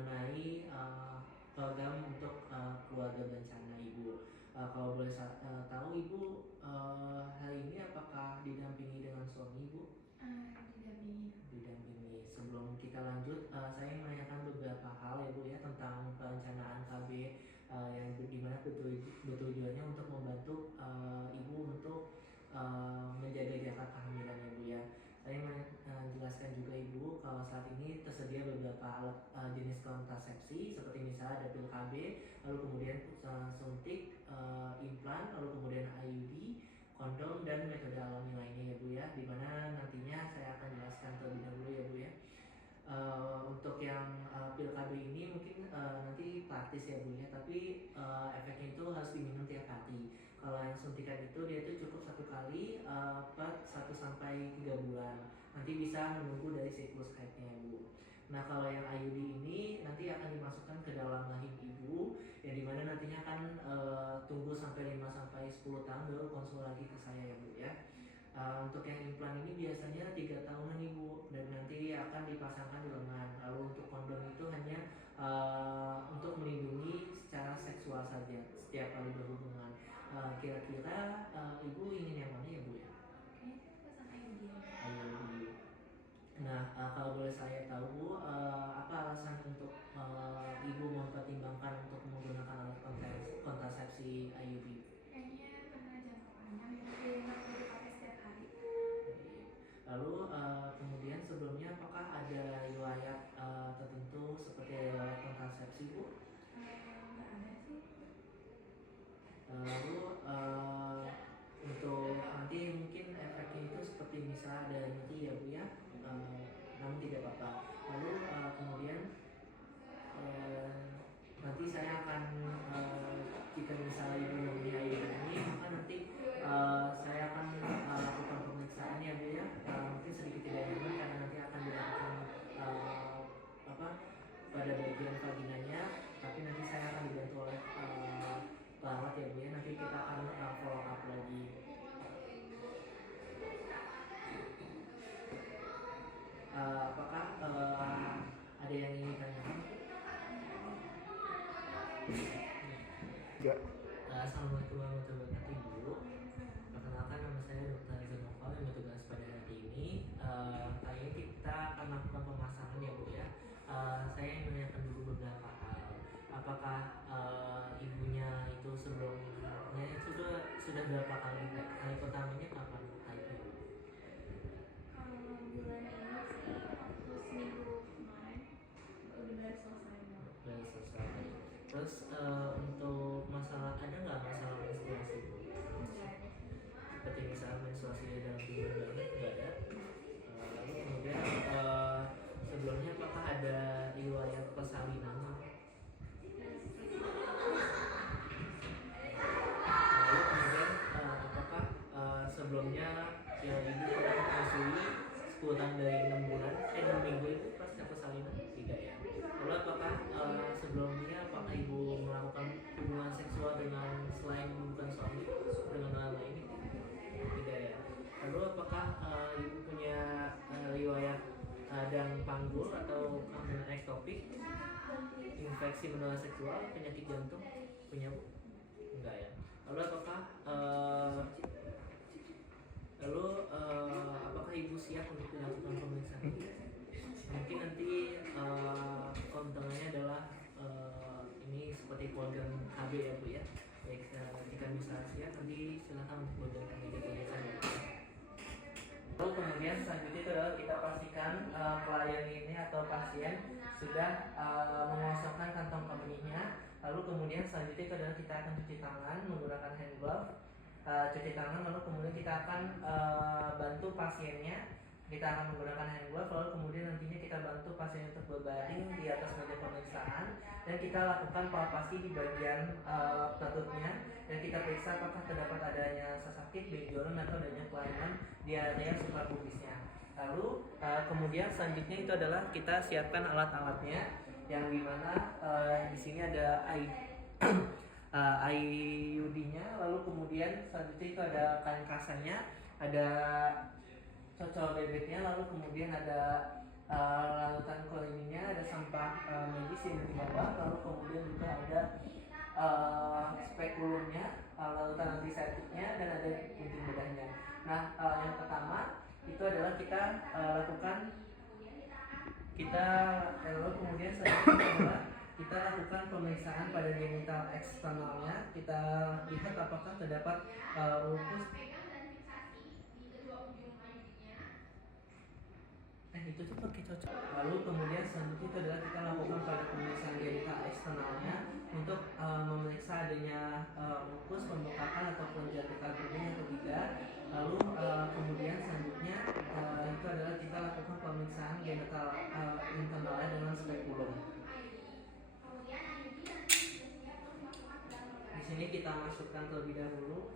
mengenai program untuk keluarga berencana Ibu. Kalau boleh tahu Ibu hari ini apakah didampingi dengan suami Ibu? Didampingi. Didampingi. Sebelum kita lanjut, saya menanyakan beberapa hal ya Bu ya tentang perencanaan KB yang dimana bertujuannya untuk membantu Ibu untuk menjaga jarak kehamilan ya Bu ya. Saya menjelaskan juga Ibu kalau saat ini tersedia beberapa alat jenis kontrasepsi seperti misalnya ada pil KB, lalu kemudian suntik, implan, lalu kemudian IUD, kondom dan metode alami lainnya ya Bu ya, dimana nantinya saya akan jelaskan terlebih dahulu ya Bu ya. Untuk yang pil KB ini mungkin nanti praktis ya Bu ya, tapi efeknya itu harus diminum tiap hari. Kalau yang suntikan itu dia itu cukup satu kali per 1 sampai 3 bulan. Nanti bisa menunggu dari siklus haidnya ya Bu. Nah kalau yang IUD ini nanti akan dimasukkan ke dalam rahim ibu, yang dimana nantinya akan tunggu sampai 5 sampai 10 tahun baru konsul lagi ke saya ya Bu ya. Untuk yang implan ini biasanya 3 tahunan Ibu, dan nanti akan dipasangkan di lengan. Lalu untuk kondom itu hanya untuk melindungi secara seksual saja setiap kali berhubungan. Kira-kira Ibu ingin yang mana ya Bu ya? Pesan IUD. IUD. Nah, kalau boleh saya tahu Bu, apa alasan untuk Ibu mempertimbangkan untuk menggunakan alat kontrasepsi IUD? Kayaknya karena jangka panjang ya, jadi nggak perlu dipakai setiap hari. Lalu kemudian sebelumnya apakah ada riwayat tertentu seperti riwayat kontrasepsi Bu? Nggak ada sih. Lalu untuk nanti mungkin efeknya itu seperti misalnya ada nyeri ya Bu ya, namun tidak apa-apa. Lalu kemudian nanti saya akan jika misalnya Ibu mempunyai ini, maka nanti saya akan lakukan pemeriksaan ya Bu ya. Mungkin sedikit tidak nyaman karena nanti akan dilakukan apa pada bagian vaginanya, tapi nanti saya akan dibantu oleh perawat ya Bu ya. Nanti kita akan follow up lagi. Apakah ada yang ingin ditanyakan? Enggak. Assalamualaikum warahmatullahi wabarakatuh Ibu. Perkenalkan, nama saya Dr. Zanoval yang bertugas pada hari ini. Kali ini kita akan melakukan pemasangan ya Bu ya. Saya ingin menanyakan dulu beberapa hal. Apakah ibunya itu sebelumnya sudah berapa kali haid? Kali pertamanya kapan haidnya Bu? Bulan ini sih waktu seminggu kemarin udah selesai. Sudah selesai. Terus untuk masalah, ada nggak masalah menstruasi Bu? Seperti misalnya menstruasi dalam 3 bulan nggak ada. Lalu kemudian sebelumnya apakah ada riwayat persalinan? Lalu kemudian apakah sebelumnya ya ibu pernah menyusui kurang dari 6 bulan, 6 minggu itu pasca persalinan? Tidak ya. Lalu apakah sebelumnya apakah ibu melakukan hubungan seksual dengan selain bukan suami dengan orang lain? Tidak ya. Lalu apakah ibu punya riwayat radang panggul atau kehamilan ektopik, infeksi menular seksual, penyakit jantung? Punya Bu? Enggak ya. Lalu apakah apakah ibu siap untuk dilakukan pemeriksaan? Mungkin nanti kontennya adalah ini seperti program KB ya Bu ya. Baik, jika bisa siap nanti silakan program meja pemeriksaan. Lalu kemudian selanjutnya itu adalah kita pastikan klien ini atau pasien sudah mengosongkan kantong kemihnya. Lalu kemudian selanjutnya itu adalah kita akan cuci tangan menggunakan hand glove. Cuci tangan, lalu kemudian kita akan bantu pasiennya. Kita akan menggunakan hand glove, lalu kemudian nantinya kita bantu pasien untuk berbaring di atas meja pemeriksaan, dan kita lakukan palpasi di bagian perutnya, dan kita periksa apakah terdapat adanya sesakit, benjolan atau adanya kelainan di area suprapubisnya. Lalu kemudian selanjutnya itu adalah kita siapkan alat-alatnya, yang dimana di sini ada IUD-nya, lalu kemudian selanjutnya itu ada kain kasanya, ada cocol bebeknya, lalu kemudian ada larutan klorinnya, ada sampah medis yang di bawah, lalu kemudian juga ada spekulumnya, larutan antiseptiknya, dan ada gunting bedahnya. Nah, yang pertama itu adalah kita lalu kemudian selanjutnya adalah kita lakukan pemeriksaan pada genital eksternalnya. Kita lihat apakah terdapat ulkus. Itu tuh pakai cocok. Lalu kemudian selanjutnya itu adalah kita lakukan pada pemeriksaan genital eksternalnya untuk memeriksa adanya ulkus, pembekakan ataupun jatuh bening atau tidak. Lalu kemudian selanjutnya itu adalah kita lakukan pemeriksaan genital internalnya dengan spekulum. Di sini kita masukkan terlebih dahulu.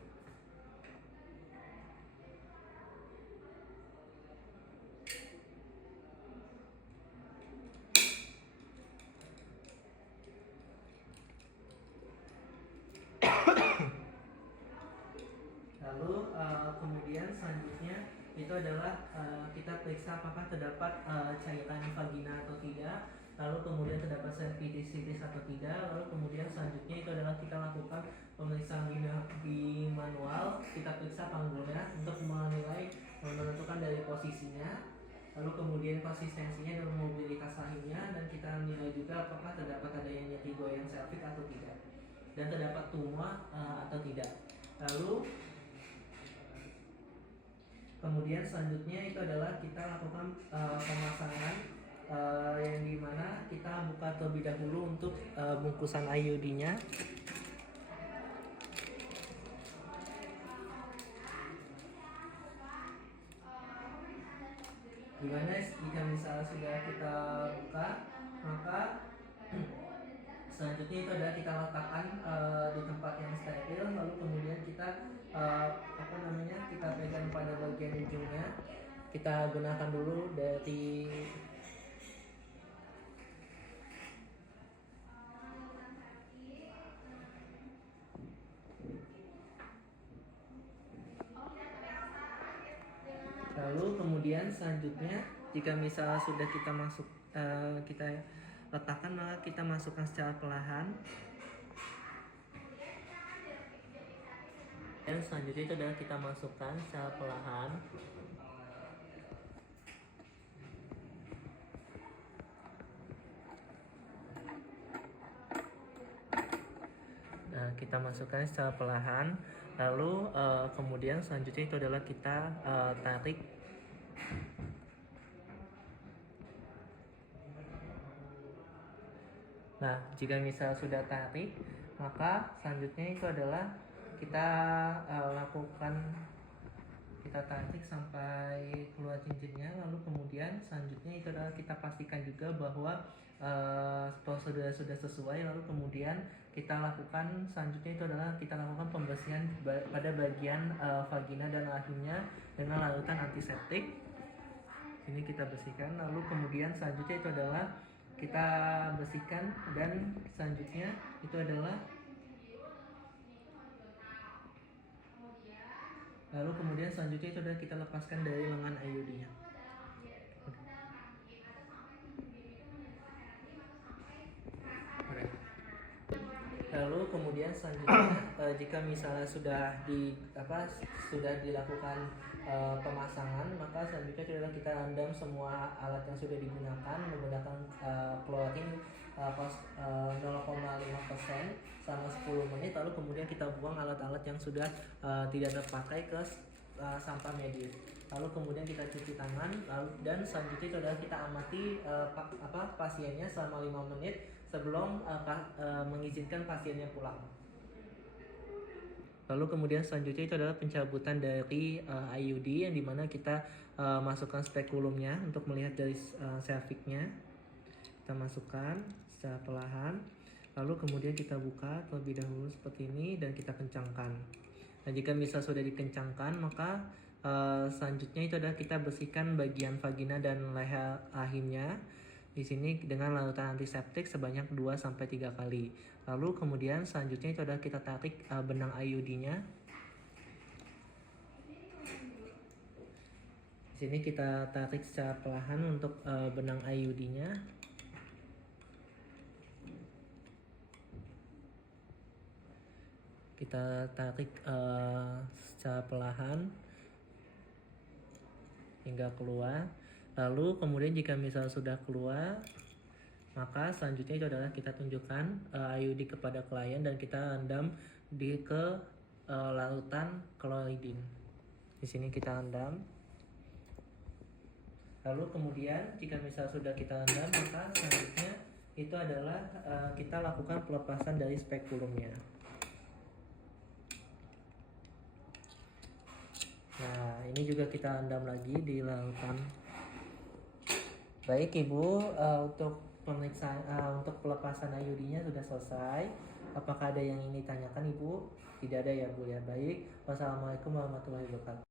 Lalu kemudian selanjutnya itu adalah kita periksa apakah terdapat cairan vagina atau tidak. Lalu kemudian terdapat cervicitis atau tidak. Lalu kemudian selanjutnya itu adalah kita lakukan pemeriksaan di manual. Kita periksa panggulnya untuk menentukan dari posisinya. Lalu kemudian konsistensinya dan mobilitas rahimnya, dan kita nilai juga apakah terdapat adanya nyeri goyang cervix atau tidak, dan terdapat tumor atau tidak. Lalu kemudian selanjutnya itu adalah kita lakukan pemasangan yang dimana kita buka terlebih dahulu untuk bungkusan IUD-nya. Dimana jika misalnya sudah kita buka, maka selanjutnya itu adalah kita letakkan di tempat yang steril. Lalu kemudian kita kita pegang pada bagian ujungnya. Kita gunakan dulu dari lalu kemudian selanjutnya jika misalnya sudah kita kita letakkan, maka kita masukkan secara perlahan. Dan selanjutnya itu adalah kita masukkan secara perlahan. Nah, kita masukkan secara perlahan. Lalu kemudian selanjutnya itu adalah kita tarik. Nah, jika misal sudah tarik, maka selanjutnya itu adalah kita kita tarik sampai keluar cincinnya. Lalu kemudian selanjutnya itu adalah kita pastikan juga bahwa prosedur sudah sesuai. Lalu kemudian kita lakukan selanjutnya itu adalah kita lakukan pembersihan pada bagian vagina dan rahimnya dengan larutan antiseptik. Ini kita bersihkan. Lalu kemudian selanjutnya itu adalah kita bersihkan, dan selanjutnya itu adalah kita lepaskan dari lengan IUD-nya. Lalu kemudian selanjutnya jika misalnya sudah dilakukan pemasangan, maka selanjutnya adalah kita rendam semua alat yang sudah digunakan menggunakan klorin 0,5% selama 10 menit. Lalu kemudian kita buang alat-alat yang sudah tidak terpakai ke sampah medis. Lalu kemudian kita cuci tangan, dan selanjutnya itu adalah kita amati pasiennya selama 5 menit sebelum mengizinkan pasiennya pulang. Lalu kemudian selanjutnya itu adalah pencabutan dari IUD, yang dimana kita masukkan spekulumnya untuk melihat dari cervixnya. Kita masukkan secara perlahan. Lalu kemudian kita buka terlebih dahulu seperti ini dan kita kencangkan. Nah, jika misal sudah dikencangkan, maka selanjutnya itu adalah kita bersihkan bagian vagina dan leher rahimnya di sini dengan larutan antiseptik sebanyak 2-3 kali. Lalu kemudian selanjutnya itu adalah kita tarik benang IUD-nya. Di sini kita tarik secara perlahan untuk benang IUD-nya. Kita tarik secara perlahan hingga keluar. Lalu kemudian jika misal sudah keluar, maka selanjutnya itu adalah kita tunjukkan IUD kepada klien dan kita rendam ke larutan kloridin. Di sini kita rendam. Lalu kemudian jika misal sudah kita rendam, maka selanjutnya itu adalah kita lakukan pelepasan dari spekulumnya. Nah, ini juga kita rendam lagi di larutan. Baik Ibu, untuk pemeriksaan untuk pelepasan IUD-nya sudah selesai. Apakah ada yang ingin ditanyakan Ibu? Tidak ada ya Bu ya. Baik. Wassalamualaikum warahmatullahi wabarakatuh.